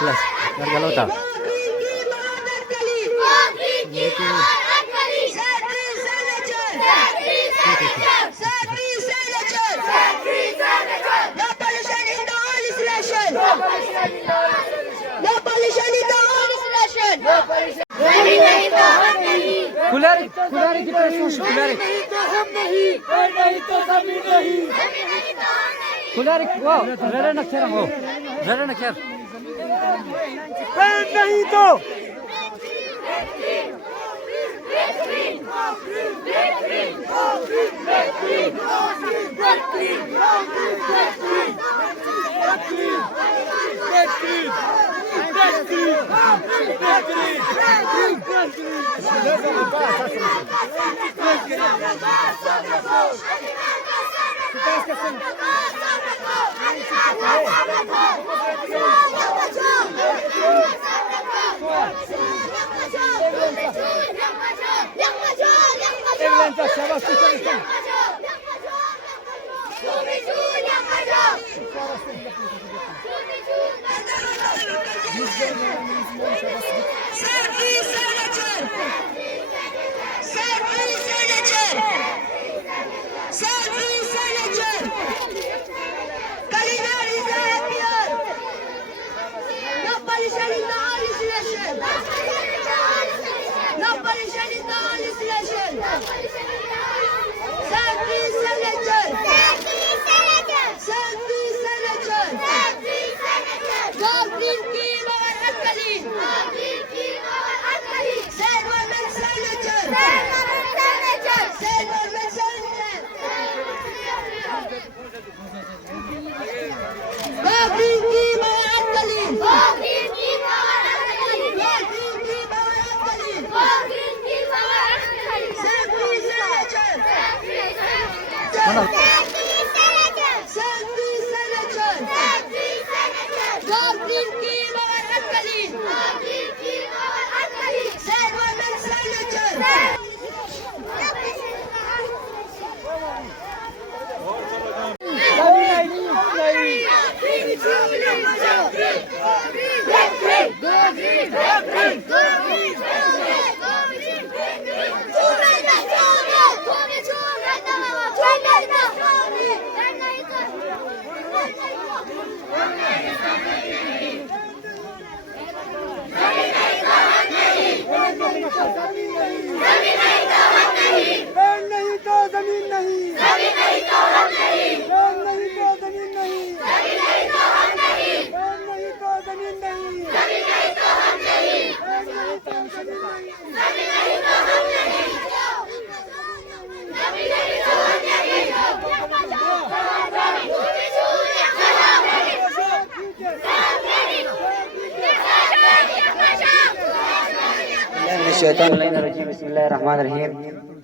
प्लस गला होता कुलारी कुलारी की तरफ से कुलारी कुलारी वो रड़ा नखर हो रड़ा नखर नहीं तो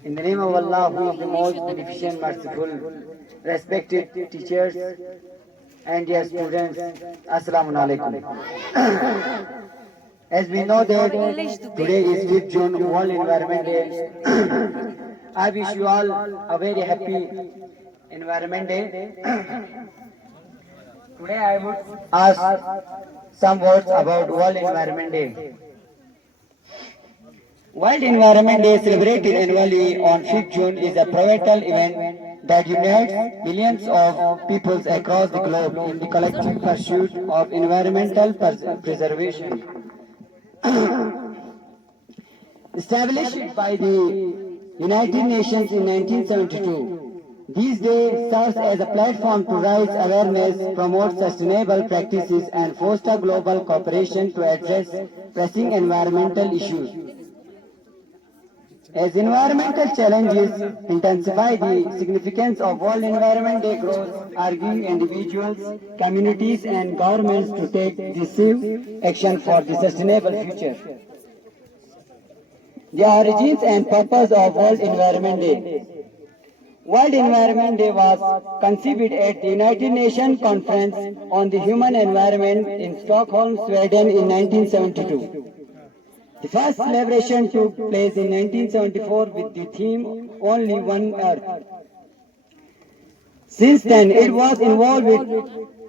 In the name of Allah, who is the most beneficent, merciful, respected teachers and dear students, Assalamu alaikum. As we know that today is 5th June, World Environment Day. I wish you all a very happy Environment Day. Today I would ask some words about World Environment Day. World Environment Day, celebrated annually on 5th June, is a pivotal event that unites millions of peoples across the globe in the collective pursuit of environmental preservation. Established by the United Nations in 1972, this day serves as a platform to raise awareness, promote sustainable practices, and foster global cooperation to address pressing environmental issues. As environmental challenges intensify, the significance of World Environment Day grows, urging individuals, communities and governments to take decisive action for the sustainable future. The origins and purpose of World Environment Day. World Environment Day was conceived at the United Nations Conference on the Human Environment in Stockholm, Sweden in 1972. The first celebration took place in 1974 with the theme Only One Earth. Since then, it was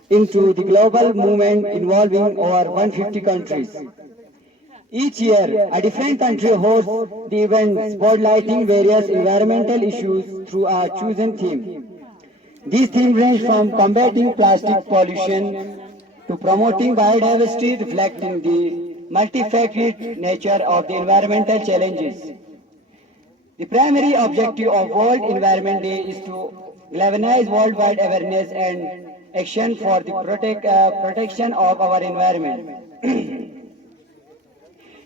into the global movement involving over 150 countries. Each year, a different country hosts the event spotlighting various environmental issues through a chosen theme. These themes range from combating plastic pollution to promoting biodiversity, reflecting the multifaceted nature of the environmental challenges. The primary objective of World Environment Day is to galvanize worldwide awareness and action for the protection of our environment.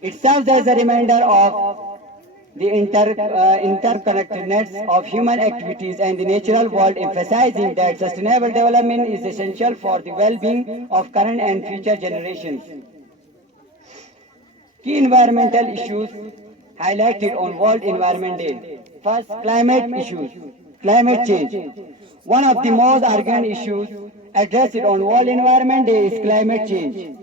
It serves as a reminder of the interconnectedness of human activities and the natural world, emphasizing that sustainable development is essential for the well-being of current and future generations. Key environmental issues highlighted on World Environment Day. First, climate issues. Climate change. One of the most urgent issues addressed on World Environment Day is climate change.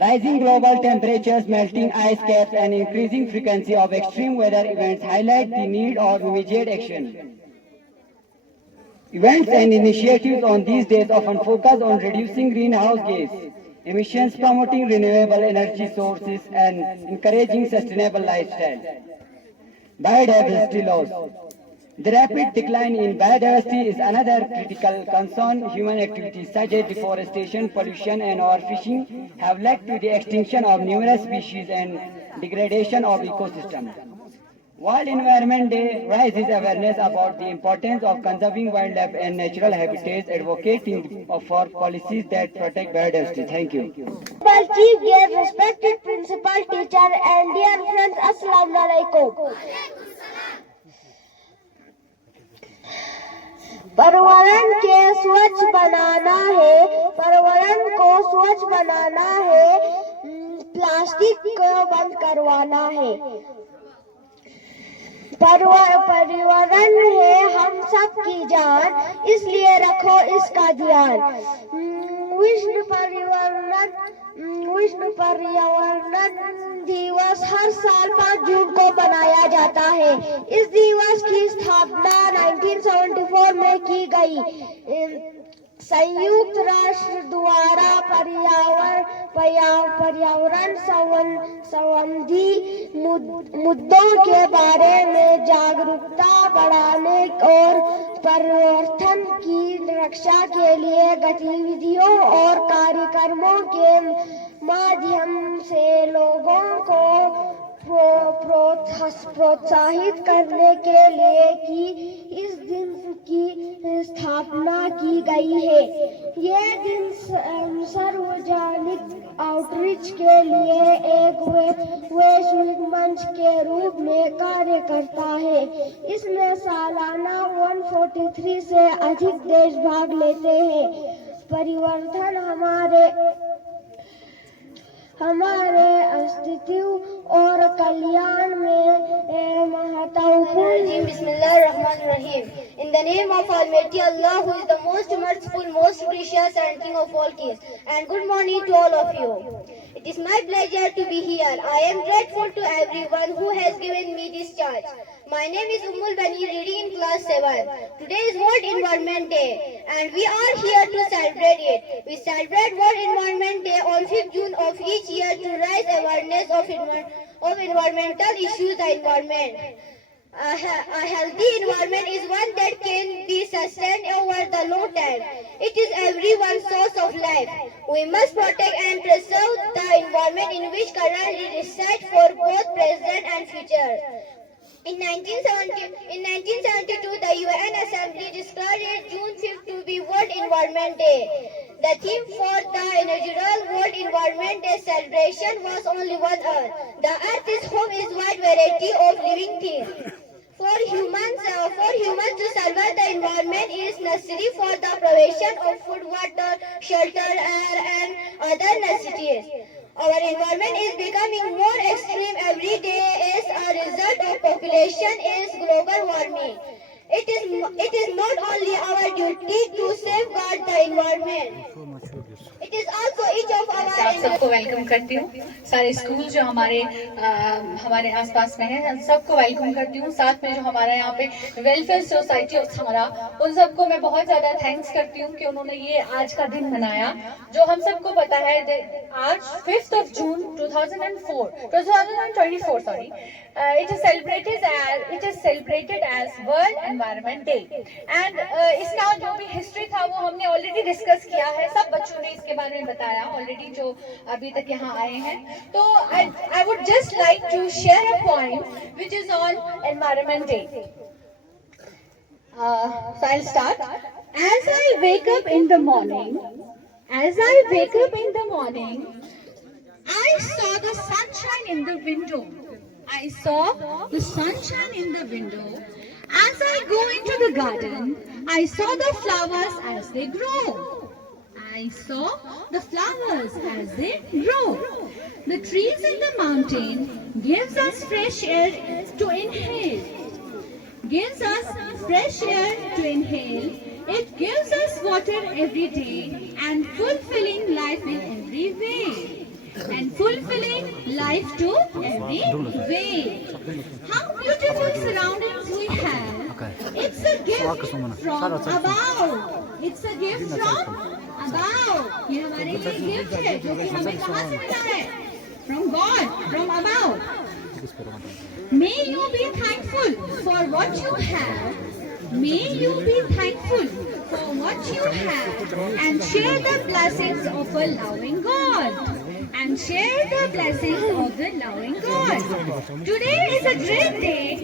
Rising global temperatures, melting ice caps, and increasing frequency of extreme weather events highlight the need of immediate action. Events and initiatives on these days often focus on reducing greenhouse gas emissions, promoting renewable energy sources, and encouraging sustainable lifestyle. Biodiversity loss. The rapid decline in biodiversity is another critical concern. Human activities such as deforestation, pollution, and overfishing have led to the extinction of numerous species and degradation of ecosystems. World Environment Day raises awareness about the importance of conserving wildlife and natural habitats, advocating for policies that protect biodiversity. Thank you. Principal, chief guest, respected principal, teacher, and dear friends, Assalamu alaikum. पर्यावरण के स्वच्छ बनाना है, पर्यावरण को स्वच्छ बनाना है, प्लास्टिक को बंद करवाना है। पर्यावरण है हम सब की जान, इसलिए रखो इसका ध्यान। विश्व पर्यावरण दिवस हर साल 5 जून को मनाया जाता है। इस दिवस की स्थापना 1974 में की गई। संयुक्त राष्ट्र द्वारा पर्यावरण संबंधी मुद्दों के बारे में जागरूकता बढ़ाने और परिवर्तन की रक्षा के लिए गतिविधियों और कार्यक्रमों के माध्यम से लोगों को प्रोत्साहित करने के लिए कि इस दिन की स्थापना की गई है। यह दिन सार्वजनिक आउटरीच के लिए एक वैश्विक मंच के रूप में कार्य करता है। इसमें सालाना 143 से अधिक देश भाग लेते हैं। परिवर्तन हमारे अस्तित्व और कल्याण में महत्वपूर्ण। बिस्मिल्लाहिर्रहमानिर्रहीम। In the name of Almighty Allah, who is the most merciful, most gracious, and King of all kings. And good morning to all of you. It is my pleasure to be here. I am grateful to everyone who has given me this chance. My name is Ummul Bani, reading in class 7. Today is World Environment Day, and we are here to celebrate it. We celebrate World Environment Day on 5th June of each year to raise awareness of environmental issues and environment. A healthy environment is one that can be sustained over the long time. It is everyone's source of life. We must protect and preserve the environment in which currently reside for both present and future. In 1972, the UN Assembly declared June 5th to be World Environment Day. The theme for the inaugural World Environment Day celebration was only one Earth. The Earth is home is wide variety of living things. For humans to survive, the environment is necessary for the provision of food, water, shelter, air, and other necessities. Our environment is becoming more extreme every day as a result of population is global warming. It is not only our duty to safeguard the environment. It is also each of आप our सबको वेलकम करती हूँ। सारे स्कूल जो हमारे आसपास में हैं, सबको वेलकम करती हूँ। साथ में जो हमारा यहाँ पे वेलफेयर सोसाइटी ऑफ थाना, उन सबको मैं बहुत ज़्यादा थैंक्स करती हूँ कि उन्होंने ये आज का दिन मनाया। जो हम सबको पता है आज 5 जून 2024 sorry, it is celebrated as World Environment Day and इसका जो भी हिस्ट्री था वो हमने ऑलरेडी डिस्कस किया है। सब बच्चों ने इसके बारे में बताया ऑलरेडी जो अभी तक यहाँ आए हैं। तो I would just like to share a point which is on Environment Day. So I'll start. As I wake up in the morning, I saw the sunshine in the window. As I go into the garden, I saw the flowers as they grow. The trees in the mountain gives us fresh air to inhale. It gives us water every day and fulfilling life in every way. How beautiful surroundings we have. It's a gift from above. ये हमारे लिए गिफ्ट है जो कि हमें कहाँ से मिला है? From God, from above. May you be thankful for what you have. And share the blessings of a loving God. Today is a great day.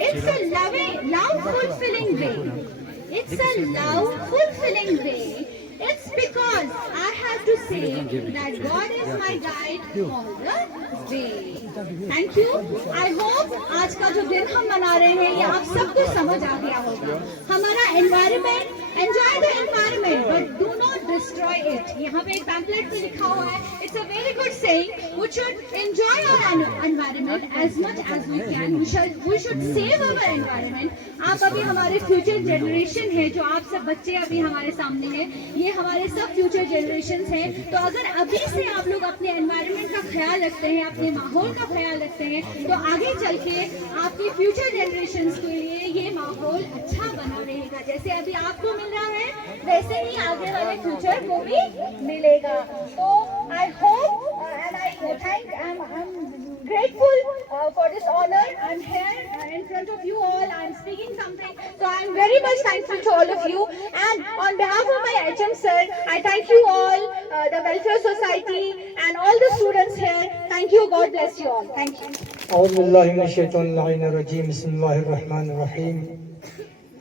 It's a love-fulfilling day. It's because I have to say that God is my guide all the way. Thank you. I hope आज का जो दिन हम मना रहे हैं ये आप सबको समझ आ गया होगा। हमारा environment, enjoy the environment but do not destroy it. यहाँ पे एक पैम्पलेट में लिखा हुआ है, it's a very good saying, we should enjoy our environment as much as we can. We should save our environment. आप अभी हमारे फ्यूचर जनरेशन है, जो आप सब बच्चे अभी हमारे सामने हैं, ये हमारे सब फ्यूचर जनरेशन हैं। तो अगर अभी से आप लोग अपने एनवायरनमेंट का ख्याल रखते हैं, अपने माहौल का ख्याल रखते हैं, तो आगे चल के आपकी फ्यूचर जनरेशंस के लिए ये माहौल अच्छा बना रहेगा। जैसे अभी आपको मिल रहा है वैसे ही आगे वाले फ्यूचर को भी मिलेगा। तो I hope and I thank I'm grateful for this honor. I'm here in front of you all. I'm speaking something. So I'm very much thankful to all of you. And on behalf of my HM sir, I thank you all, the Welfare Society and all the students here. Thank you. God bless you all. Thank you. أعوذ بالله من الشيطان اللعين الرجيم. بسم الله الرحمن الرحيم.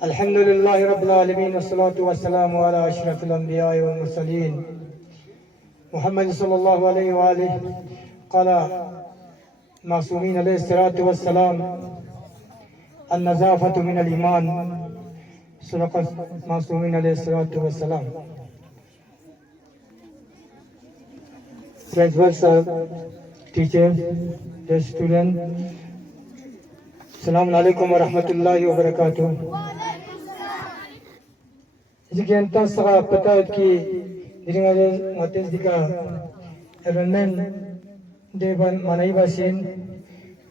الحمد لله رب العالمين والصلاة والسلام على أشرف الأنبياء والمرسلين محمد صلى الله عليه وآله. قال معصومين عليه الصلاة والسلام النظافة من الإيمان. صدق معصومين عليه الصلاة والسلام. Principal sir, teachers, the students, Assalamu alaikum wa rahmatullahi wa barakatuh. Jika anda sangat patut ki dengan mates dika environment dewan manai basin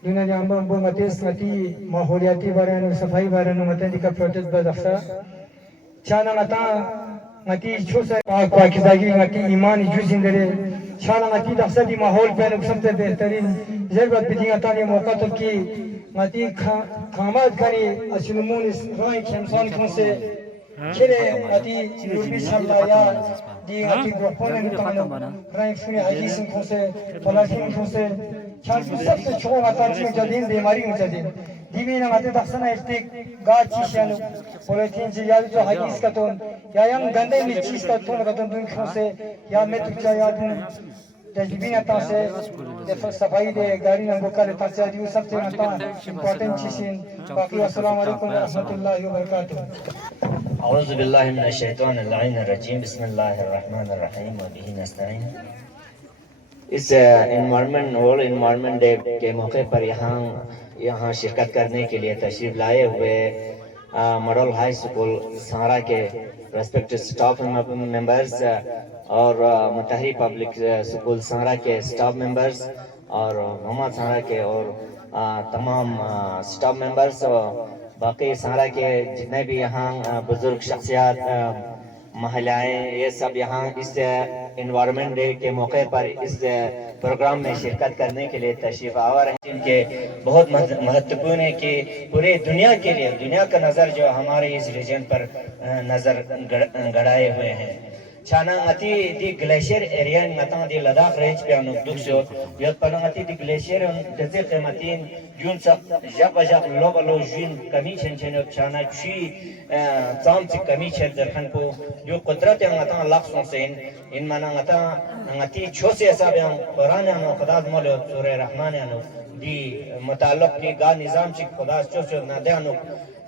dunia jamba bo mates ngati maholiati baran safai baran mates dika protest badaksa chana ngata ngati chosa pakizagi ngati iman juzindere chana ngati daksa di mahol pe सबसे बेहतरीन जरूरत बिदिंग तानी मौका तो की ngati khamad kani asulumun rai khamsan khose kire ngati rubi sallaya di ngati gopona ni tamano rai funi hadis khose talahin khose chal सबसे छोटा तानी जदीन बीमारी हो जाती दीवीना ngati daksana istik gachi shanu polythene ji ya jo hadis ka ton ya yang gande ni cheez ka ton ka ton khose ya मैं तुझे याद हूं तजबीना तासे सफाई दे गाड़ी नंबर का तासे आदि सबसे नता इंपॉर्टेंट चीजें बाकी अस्सलाम वालेकुम व रहमतुल्लाहि व बरकातहू औज़ु बिल्लाहि मिनश शैतानिर रजीम बिस्मिल्लाहिर रहमानिर रहीम व बिही नस्तईन। इस वर्ल्ड एनवायरनमेंट डे के मौके पर यहाँ शिरकत करने के लिए तशरीफ लाए हुए मॉडल हाई स्कूल सांगरा के रेस्पेक्टेड स्टाफ मेंबर्स और मुतहरी पब्लिक स्कूल सांगरा के स्टाफ मेंबर्स और मोहम्मद सांगरा के और तमाम स्टाफ मेंबर्स और बाकी सांगरा के जितने भी यहाँ बुजुर्ग शख्सियात महिलाएं ये सब यहाँ इस एनवायरनमेंट डे के मौके पर इस प्रोग्राम में शिरकत करने के लिए तशरीफ आवर हैं, जिनके बहुत महत्वपूर्ण है कि पूरे दुनिया के लिए दुनिया का नज़र जो हमारे इस रीजन पर नज़र गड़ाए हुए हैं। छाना अति दी ग्लेशियर एरिया नता दी लद्दाख रेंज पे अनु दुखसो यत पनंगति दी ग्लेशियर जैसे कीमतीन जून सब जब लोबलो जून कमी छन छाना छी चाम से कमी छे दरखन को जो कुदरत नता लफ्ज़ों से इन माना नता नती छो से सब कुरान अनु खुदा मोलो सूरह रहमान अनु दी मुताल्लिक की गा निजाम से खुदा छो से नदे अनु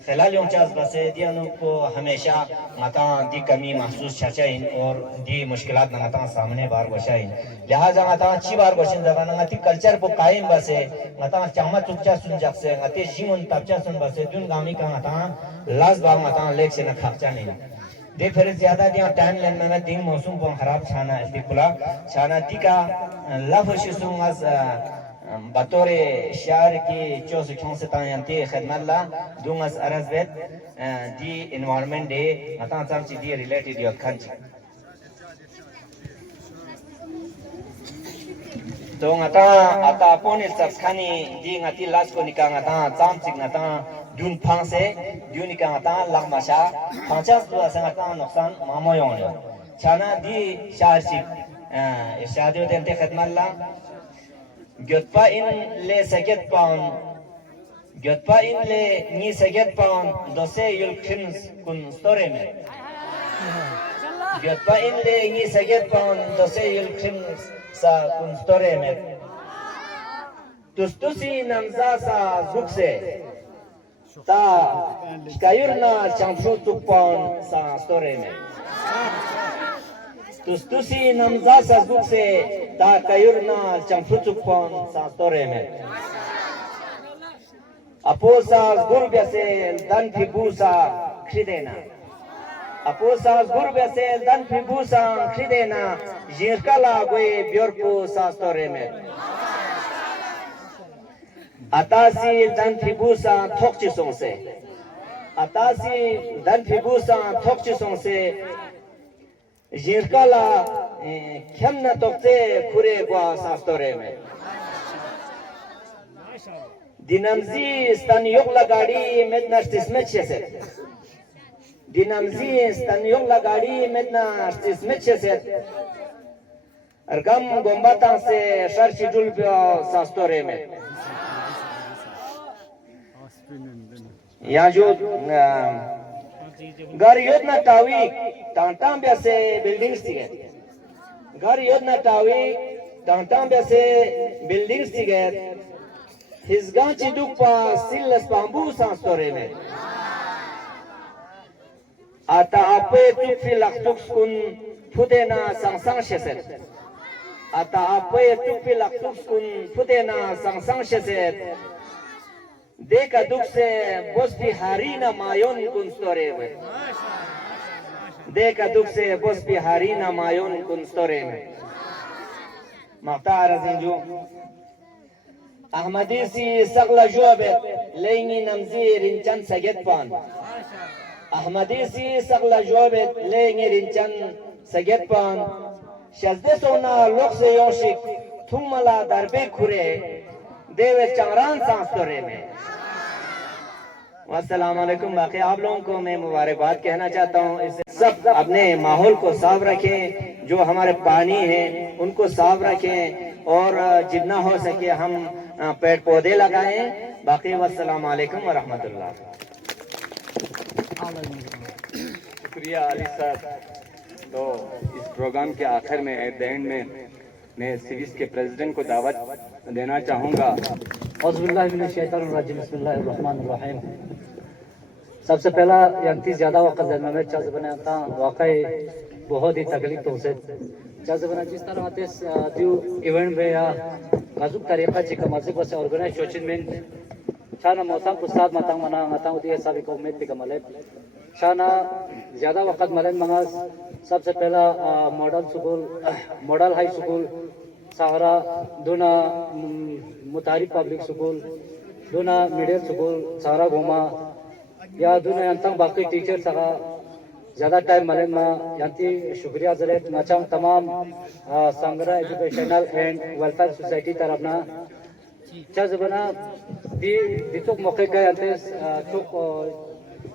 खिलाल उनचास बसे दियानु को हमेशा मता दी कमी महसूस छचाइन और दी मुश्किलात नता सामने बार बशाइन लिहाजा मता अच्छी बार बशिन जबाना मती कल्चर को कायम बसे मता चामा चुपचा सुन जक से मते जीवन तपचा सुन बसे दुन गामी का मता लाज बाग मता लेक से न खपचा नहीं दे फिर ज्यादा दिया टाइम लेन में दिन मौसम को खराब छाना इतिकुला छाना दी का लफ शिसुंगस बतौर शायर की जो सिखों से तायंती खिदमत ला दूंगस अरज़बेत दी एनवायरनमेंट डे मता सब चीज़ रिलेटेड यो खंच तो ngata ata poni sakhani di ngati las ko nika ngata cham chik ngata dun phang se dun nika ngata lakmasha 50 do ngata noksan mamoyong le chana di shahship irshadu dente khidmat la Gyotpa in le saget pound Gyotpa in le ni saget pound dose yul khins kun store me Gyotpa in le ni saget pound dose yul khins sa kun store me Tustusi namza sa zukse ta kayurna chamshu tuk pound sa store me Tustusi namza sa zukse ta kayurna chamfutuk pon sa store me aposa gurbya se dan fibusa khidena aposa gurbya se dan fibusa khidena jirkala goe byorpo sa store me atasi dan fibusa thokchi songse atasi dan fibusa thokchi songse jirkala Kemna tokte kure gwa sastore me Dinamzi stan yokla gadi medna stismet sheset Dinamzi stan yokla gadi medna stismet sheset Argam gombatan se sharchi julpyo sastore me Yajud Gar yodna tawik Tantam se buildings tiget Gar yodna tawi tantam bese buildings tiget hizgan chiduk pa sillas bambu sanstore me ata ape tukfi laktuk kun fudena sangsang sheset ata ape tukfi laktuk kun fudena sangsang sheset deka duk se bospi harina mayon kun store me Deka duk se bospi harina mayon kun store me Maqta razinju Ahmadi si sagla jobet Leini namzi rinchan saget pan Ahmadi si sagla jobet Leini rinchan saget pan Shazde sona lok se yoshik Thumala darbe khure Deve changran san store me अस्सलामुअलैकुम बाकी आप लोगों को मैं मुबारकबाद कहना चाहता हूँ इससे सब अपने माहौल को साफ रखें जो हमारे पानी है उनको साफ रखें और जितना हो सके हम पेड़ पौधे लगाएं बाकी वस्सलामुअलैकुम व रहमतुल्लाह शुक्रिया अली साहब तो इस प्रोग्राम के आखिर में एट द एंड में मैं सिविस के प्रेसिडेंट को दावत देना चाहूँगा सबसे पहला यंती ज्यादा वक्त में चल बना था वाकई बहुत ही तकलीफ तो से चल बना जिस तरह आते दियो इवेंट में या मजूक तरीका चिका मजूक बस ऑर्गेनाइज सोचिन में शाना मौसम को साथ मतंग मना मतंग उदी सभी को उम्मीद भी कमले शाना ज़्यादा वक्त मलन मंगा सबसे पहला मॉडल हाई स्कूल सहारा दूना मुतारी पब्लिक स्कूल दूना मिडिल स्कूल सहारा घुमा या दूना अंतंग बाकी टीचर सका ज़्यादा टाइम मलन में यांती शुक्रिया जरेत नचाम तमाम संग्रह एजुकेशनल एंड वेलफेयर सोसाइटी तरफना चज बना दितुक मौके का यांते चुक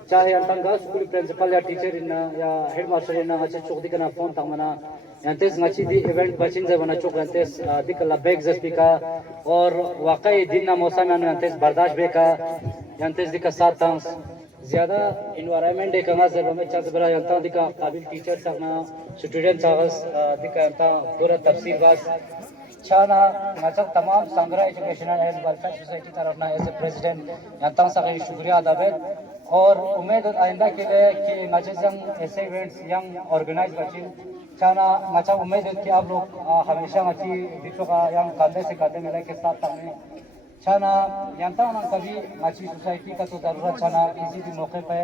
चाहे अंतंगा स्कूल प्रिंसिपल या टीचर इन्ना या हेड मास्टर इन्ना अच्छे चुक दिकना फोन तंगमना यांते ngची दी इवेंट बचिन जे बना चुक यांते दिक लबेक जस्पिका और वाकई दिन ना मौसम यांते बर्दाश्त बेका यांते दिक साथ तंग ज़्यादा इन्वायरमेंट डे कहाँ से हमें चार्ज बना जानता हूँ दिखा काबिल टीचर सकना स्टूडेंट साहस दिखा जानता पूरा तफसीर बस छाना मतलब तमाम संग्रह एजुकेशनल एंड वेलफेयर सोसाइटी तरफ ना एज ए प्रेसिडेंट जानता हूँ सभी शुक्रिया अदा है और उम्मीद आइंदा के लिए कि नजर ऐसे इवेंट्स यंग ऑर्गेनाइज बची छाना मतलब उम्मीद है कि आप लोग हमेशा मची विश्व का यंग कंधे से कंधे मिले के साथ तमें छाना जानता हूँ कभी अच्छी सोसाइटी का तो ज़रूरत छाना किसी भी मौके पे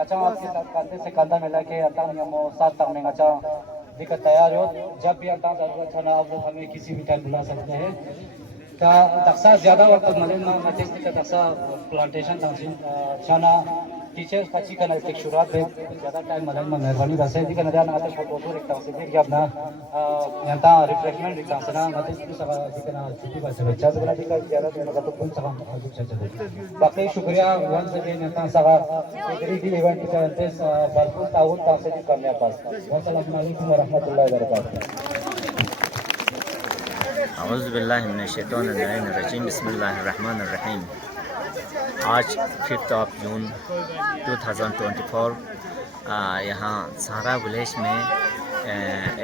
अच्छा आपके साथ कंधे से कंधा मिला के आता हूँ साथ तक अच्छा दिक्कत तैयार हो जब भी आता ज़रूरत छाना आप लोग हमें किसी भी टाइम बुला सकते हैं का दक्सा ज़्यादा वक्त मलिन में मचेस का दक्सा प्लांटेशन छाना टीचर्स अच्छी का नज़दीक शुरुआत है ज़्यादा टाइम मलिन में मेहरबानी बस है दिखा नज़र आते फोटो एक से फिर अपना यहाँ रिफ्रेशमेंट एक से ना मचेस की सभा दिखना छुट्टी बस है बच्चा बना दिखा ज़्यादा देर का तो कौन सभा बाकी शुक्रिया वंस अगेन यहाँ सभा एग्री इवेंट का अंतेस भरपूर ताउन तासे करने पास अस्सलाम वालेकुम व रहमतुल्लाहि व बरकातहू औज़ुबिल्लाहिमिनश्शैतानिर्रजीम बिस्मिल्लाहिर्रहमानिर्रहीम। आज 5 जून 2024 यहाँ सहारा विलेज में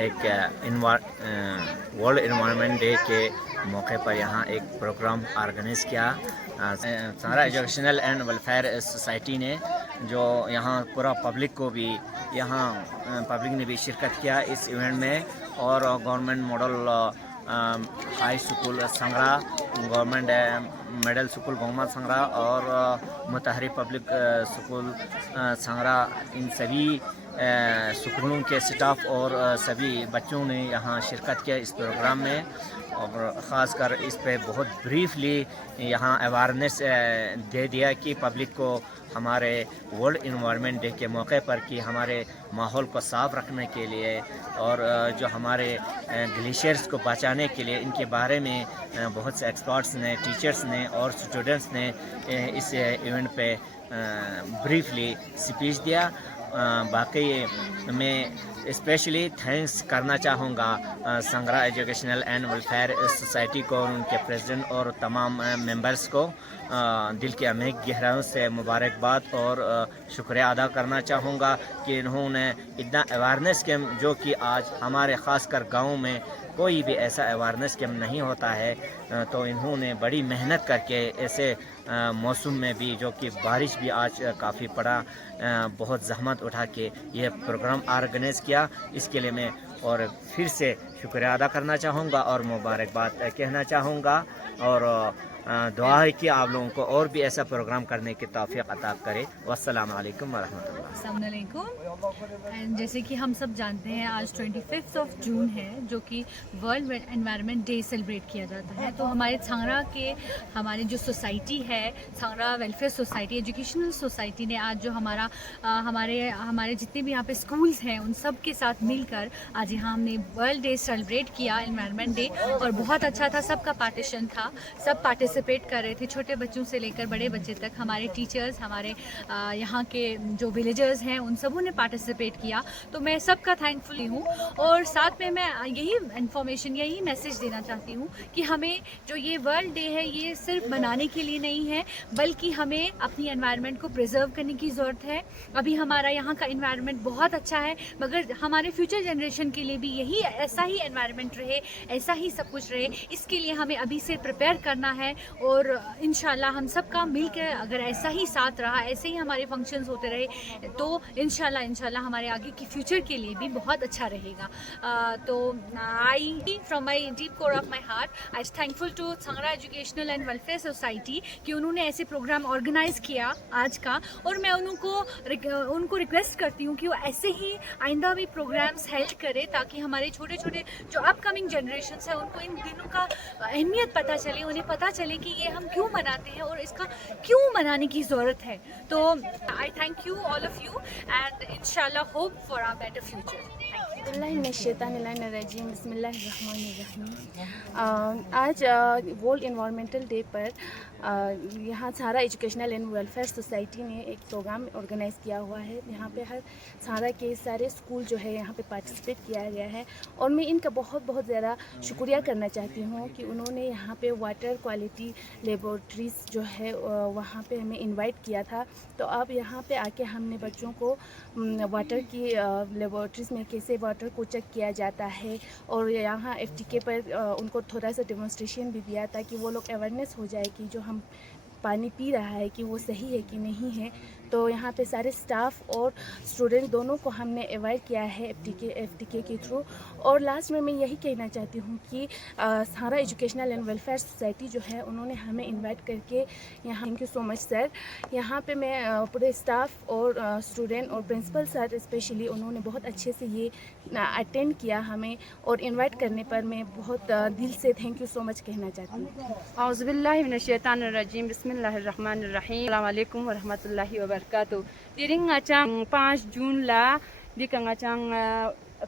एक वर्ल्ड एनवायरनमेंट डे के मौके पर यहाँ एक प्रोग्राम ऑर्गेनाइज किया सहारा एजुकेशनल एंड वेलफेयर सोसाइटी ने, जो यहाँ पूरा पब्लिक को भी यहाँ पब्लिक ने भी शिरकत किया इस इवेंट में। और government model high school Sangra, government middle school Goma Sangra और मुताहरी पब्लिक स्कूल संगरा, इन सभी स्कूलों के स्टाफ और सभी बच्चों ने यहाँ शिरकत किया इस प्रोग्राम में। और ख़ासकर इस पे बहुत ब्रीफली यहाँ अवेयरनेस दे दिया कि पब्लिक को हमारे वर्ल्ड इन्वायरमेंट डे के मौके पर कि हमारे माहौल को साफ़ रखने के लिए और जो हमारे ग्लेशियर्स को बचाने के लिए इनके बारे में बहुत से एक्सपर्ट्स ने, टीचर्स ने और स्टूडेंट्स ने इस इवेंट पे ब्रीफली स्पीच दिया। बाकी मैं स्पेशली थैंक्स करना चाहूँगा संगरा एजुकेशनल एंड वेलफेयर सोसाइटी को, उनके प्रेसिडेंट और तमाम मेंबर्स को दिल के अमीर गहराइयों से मुबारकबाद और शुक्रिया अदा करना चाहूँगा कि इन्होंने इतना अवेयरनेस कैम्प, जो कि आज हमारे ख़ासकर गाँव में कोई भी ऐसा अवेयरनेस कैम्प नहीं होता है, तो इन्होंने बड़ी मेहनत करके ऐसे मौसम में भी, जो कि बारिश भी आज काफ़ी पड़ा, बहुत ज़हमत उठा के ये प्रोग्राम ऑर्गेनाइज़ किया। इसके लिए मैं और फिर से शुक्रिया अदा करना चाहूँगा और मुबारकबाद कहना चाहूँगा और दुआ है कि आप लोगों को और भी ऐसा प्रोग्राम करने की तौफीक अता करे। वस्सलाम वालेकुम व रहमतुल्लाह। अस्सलाम वालेकुम। एंड जैसे कि हम सब जानते हैं आज 25 जून है, जो कि वर्ल्ड एनवायरनमेंट डे सेलिब्रेट किया जाता है। तो हमारे छांगरा के हमारी जो सोसाइटी है, छांगरा वेलफेयर सोसाइटी, एजुकेशनल सोसाइटी ने आज जो हमारे जितने भी यहाँ पे स्कूल्स हैं उन सब के साथ मिलकर आज यहाँ हमने वर्ल्ड डे सेलिब्रेट किया, एनवायरनमेंट डे। और बहुत अच्छा था, सबका पार्टिशन था, सब पार्टिसिपेट कर रहे थे, छोटे बच्चों से लेकर बड़े बच्चे तक। हमारे टीचर्स, हमारे यहाँ के जो विलेजर्स हैं उन सबों ने पार्टिसिपेट किया, तो मैं सबका थैंकफुल हूँ। और साथ में मैं यही इन्फॉर्मेशन, यही मैसेज देना चाहती हूँ कि हमें जो ये वर्ल्ड डे है ये सिर्फ मनाने के लिए नहीं है, बल्कि हमें अपनी एनवायरनमेंट को प्रिजर्व करने की ज़रूरत है। अभी हमारा यहाँ का एनवायरनमेंट बहुत अच्छा है, मगर हमारे फ्यूचर जनरेशन के लिए भी यही ऐसा ही एनवायरनमेंट रहे, ऐसा ही सब कुछ रहे, इसके लिए हमें अभी से प्रिपेयर करना है। और इंशाल्लाह हम सब का मिल के अगर ऐसा ही साथ रहा, ऐसे ही हमारे फंक्शंस होते रहे तो इंशाल्लाह हमारे आगे की फ्यूचर के लिए भी बहुत अच्छा रहेगा। तो I from my deep core of my heart I thankful to Sangra educational and welfare society कि उन्होंने ऐसे प्रोग्राम ऑर्गेनाइज किया आज का, और मैं उनको रिक्वेस्ट करती हूँ कि वो ऐसे ही आइंदा भी प्रोग्राम्स हेल्ड करे ताकि हमारे छोटे छोटे जो अपकमिंग जनरेशन है उनको इन दिनों का अहमियत पता चले, उन्हें पता चले कि ये हम क्यों मनाते हैं और इसका क्यों मनाने की ज़रूरत है। तो I thank you all of you and इंशाल्लाह hope for our better future. आज वर्ल्ड इन्वायरमेंटल डे पर यहाँ Sangra educational and welfare society ने एक प्रोग्राम ऑर्गेनाइज़ किया हुआ है। यहाँ पे हर सांगरा के सारे स्कूल जो है यहाँ पे पार्टिसिपेट किया गया है, और मैं इनका बहुत ज़्यादा शुक्रिया करना चाहती हूँ कि उन्होंने यहाँ पे वाटर क्वालिटी लेबोरेटरीज़ जो है वहाँ पे हमें इनवाइट किया था। तो अब यहाँ पे आके हमने बच्चों को वाटर की लेबोरेटरीज़ में कैसे वाटर को चेक किया जाता है, और यहाँ FTK पर उनको थोड़ा सा डेमोन्स्ट्रेशन भी दिया ताकि वो लोग अवेयरनेस हो जाए कि जो हम पानी पी रहा है कि वो सही है कि नहीं है। तो यहाँ पे सारे स्टाफ और स्टूडेंट दोनों को हमने अवेयर किया है FTK के थ्रू। और लास्ट में मैं यही कहना चाहती हूँ कि सांगरा एजुकेशनल एंड वेलफेयर सोसाइटी जो है उन्होंने हमें इनवाइट करके यहाँ, thank you so much sir. यहाँ पे मैं पूरे स्टाफ और स्टूडेंट और प्रिंसिपल सर स्पेशली उन्होंने बहुत अच्छे से ये अटेंड किया हमें, और इन्वाइट करने पर मैं बहुत दिल से थैंक यू सो मच कहना चाहती हूँ। औज़ुबिल्लाहि मिनश्शैतानिर्रजीम, बिस्मिल्लाहिर्रहमानिर्रहीम, अस्सलामु अलैकुम वरहमतुल्लाहि वबरकातुहू। दिरिंग अचांग 5 जून ला दिकंग अचांग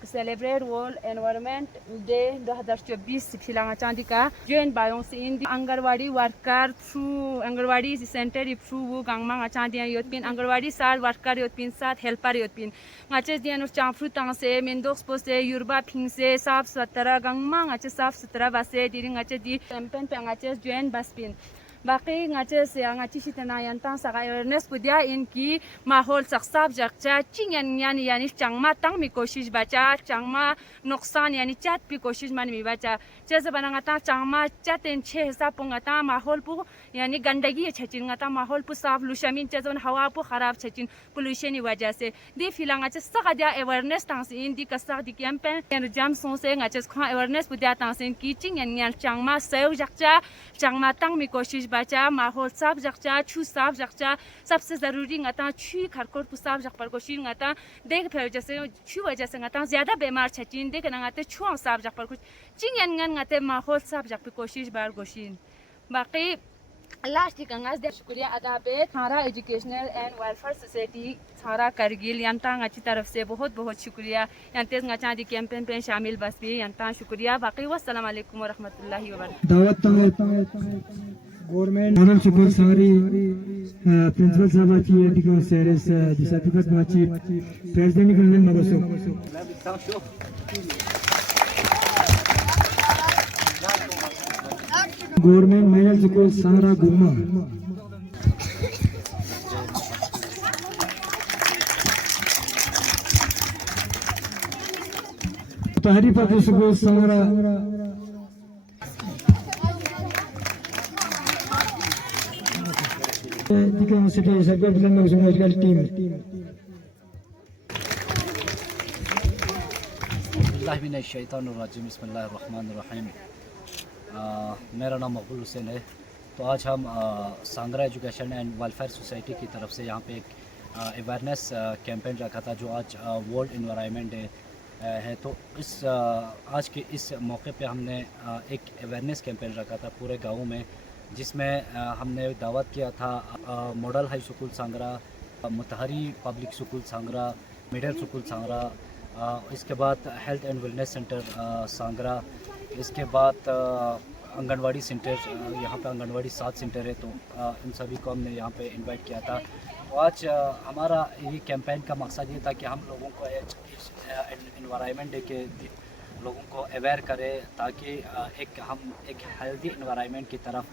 सेलिब्रेट वर्ल्ड एनवायरनमेंट डे 2024 फिलांग अचांग दिका जॉइन बायों से इन anganwadi worker through anganwadi centre through वो गांगमांग अचांग दिया योतपिन आंगनवाड़ी साथ वर्कर योतपिन साथ हेल्पर योतपिन अच्छे दिया नुर चांफ्रू तांग से मेंदोक्स पोसे युरबा फिंग से साफ सुथरा गांगमांग अच्छे साफ सुथरा बसे दिरिंग अच्छे दी कैंपेन पे अच्छे जॉइन बसपिन बाकी ngache se ngachi shitana yantang sa awareness pudia इनकी माहौल सक्साब जगचा चिंगन यानी चंगमा तंग मी कोशिश बचा चंगमा नुकसान यानी चाट भी कोशिश मन मी बचा जैसे बनाता चंगमा चाट इन 6 हिसाब पुंगता माहौल पु यानी गंदगी छचिंगता माहौल पु साफ लुशमिन जैसे हवा पु खराब छचिन पोल्यूशन की वजह से दी फिलांगा च सगदिया अवेयरनेस तंग से इन दी कसा दी कैंपेन यानी जाम सो से ngache खा अवेयरनेस पुdia तंग से की चिंगन यानी चंगमा सेव जगचा चंगमा तंग मी कोशिश बचा माहौल साफ जगचा छू साफ जगचा सबसे जरूरी ngata छू खरकोर पुसाब जग पर कोशिश ngata देख फिर जैसे छू वजह से ngata ज्यादा बीमार छचिन देख ngate छू साफ जग पर कुछ चिंगन ngate माहौल साफ जग पर कोशिश बार गोशिन बाकी लास्ट कंगास दे शुक्रिया अदा पे Sangra educational and welfare society Sangra Kargil यंतांग अच्छी तरफ से बहुत शुक्रिया यंतेज ngचा दी कैंपेन पे शामिल बस भी यंता शुक्रिया बाकी वस्सलाम वालेकुम व रहमतुल्लाहि व बरकातहू। दावत गवर्नमेंट मॉडल स्कूल सारी प्रिंसिपल साहब अच्छी एटिको सेरेस दिसातिफत माची प्रेसिडेंट के लिए मगसो गवर्नमेंट मॉडल स्कूल सांगरा गुम्मा मुताहरी पब्लिक स्कूल सांगरा दिखा सिटी सरकार फिल्म में उसमें एजुकेशन टीम बिस्मिल्लाहिर्रहमानिर्रहीम बिस्मिल्लाहिर्रहमानिर्रहीम। मेरा नाम मकबूल हुसैन है। तो आज हम सांगरा एजुकेशन एंड वेलफेयर सोसाइटी की तरफ से यहाँ पे एक अवेयरनेस कैंपेन रखा था जो आज वर्ल्ड एनवायरनमेंट डे है। तो आज के इस मौके पे हमने एक अवेयरनेस कैंपेन रखा था पूरे गाँव में, जिसमें हमने दावत किया था model high school Sangra, Mutahari public school Sangra, middle school Sangra, इसके बाद health and wellness centre Sangra, इसके बाद आंगनवाड़ी सेंटर, यहाँ पे आंगनवाड़ी 7 सेंटर है। तो इन सभी को हमने यहाँ पे इनवाइट किया था। तो आज हमारा ये कैंपेन का मकसद ये था कि हम लोगों को एनवायरनमेंट डे के लोगों को अवेयर करें ताकि हम एक हेल्दी एनवायरनमेंट की तरफ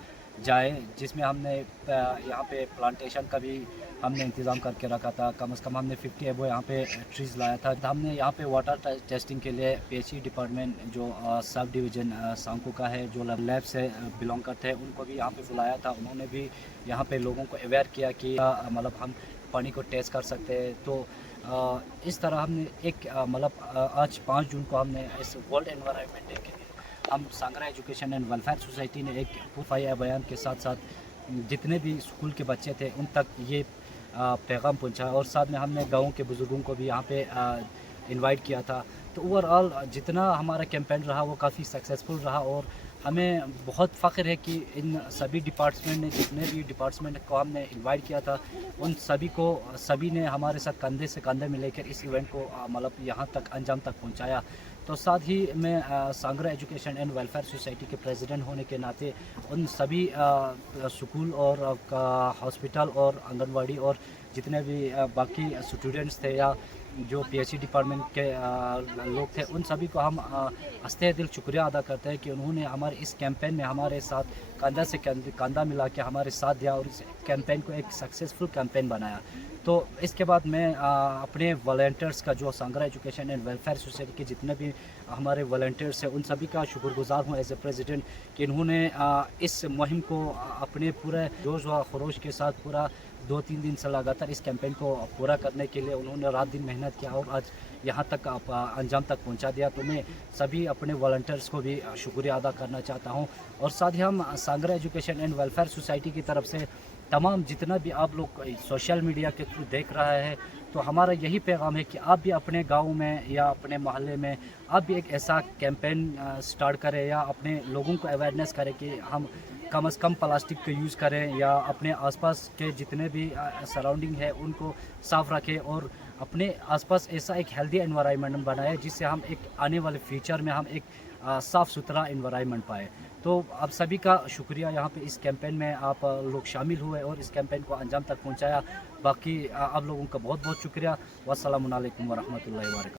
जाए, जिसमें हमने यहाँ पे प्लांटेशन का भी हमने इंतज़ाम करके रखा था। कम से कम हमने 50 एबो यहाँ पे ट्रीज़ लाया था। हमने यहाँ पे वाटर टेस्टिंग के लिए PHE डिपार्टमेंट जो सब डिवीज़न सांको का है, जो लैब से बिलोंग करते हैं, उनको भी यहाँ पे बुलाया था। उन्होंने भी यहाँ पे लोगों को अवेयर किया कि मतलब हम पानी को टेस्ट कर सकते हैं। तो इस तरह हमने एक मतलब आज 5 जून को हमने इस वर्ल्ड एनवायरनमेंट डे के लिए हम सांगरा एजुकेशन एंड वेलफेयर सोसाइटी ने एक पुरफाया बयान के साथ साथ जितने भी स्कूल के बच्चे थे उन तक ये पैगाम पहुंचाया, और साथ में हमने गाँव के बुज़ुर्गों को भी यहाँ पे इनवाइट किया था। तो ओवरऑल जितना हमारा कैंपेन रहा वो काफ़ी सक्सेसफुल रहा, और हमें बहुत फ़ख्र है कि इन सभी डिपार्टमेंट ने, जितने भी डिपार्टमेंट को हमने इनवाइट किया था, उन सभी ने हमारे साथ कंधे से कंधे मिलकर इस इवेंट को मतलब यहाँ तक अंजाम तक पहुँचाया। तो साथ ही मैं सांगरा एजुकेशन एंड वेलफेयर सोसाइटी के प्रेसिडेंट होने के नाते उन सभी स्कूल और हॉस्पिटल और आंगनवाड़ी और जितने भी बाकी स्टूडेंट्स थे या जो PHE डिपार्टमेंट के लोग थे, उन सभी को हम हंसते दिल शुक्रिया अदा करते हैं कि उन्होंने हमारे इस कैंपेन में हमारे साथ कंधा से कंधा मिला के हमारे साथ दिया और इस कैंपेन को एक सक्सेसफुल कैंपेन बनाया। तो इसके बाद मैं अपने वॉलंटियर्स का, जो सांगरा एजुकेशन एंड वेलफेयर सोसाइटी के जितने भी हमारे वॉलंटियर्स हैं, उन सभी का शुक्रगुजार हूँ एज ए प्रेसिडेंट कि इन्होंने इस मुहिम को अपने पूरे जोश व खरोश के साथ पूरा 2-3 दिन से लगातार इस कैंपेन को पूरा करने के लिए उन्होंने रात दिन मेहनत किया और आज यहाँ तक अंजाम तक पहुँचा दिया। तो मैं सभी अपने वॉलंटियर्स को भी शुक्रिया अदा करना चाहता हूँ। और साथ ही हम सांगरा एजुकेशन एंड वेलफेयर सोसाइटी की तरफ से तमाम जितना भी आप लोग सोशल मीडिया के थ्रू देख रहा है, तो हमारा यही पैगाम है कि आप भी अपने गांव में या अपने मोहल्ले में आप भी एक ऐसा कैंपेन स्टार्ट करें या अपने लोगों को अवेयरनेस करें कि हम कम से कम प्लास्टिक का यूज़ करें या अपने आसपास के जितने भी सराउंडिंग है उनको साफ़ रखें और अपने आसपास ऐसा एक हेल्दी एनवायरनमेंट बनाए जिससे हम एक आने वाले फ्यूचर में हम एक साफ़ सुथरा एनवायरनमेंट पाए। तो आप सभी का शुक्रिया, यहाँ पे इस कैंपेन में आप लोग शामिल हुए और इस कैंपेन को अंजाम तक पहुँचाया। बाकी आप लोगों का बहुत बहुत शुक्रिया। वस्सलामु अलैकुम वरहमतुल्लाहि वबरकातुहू।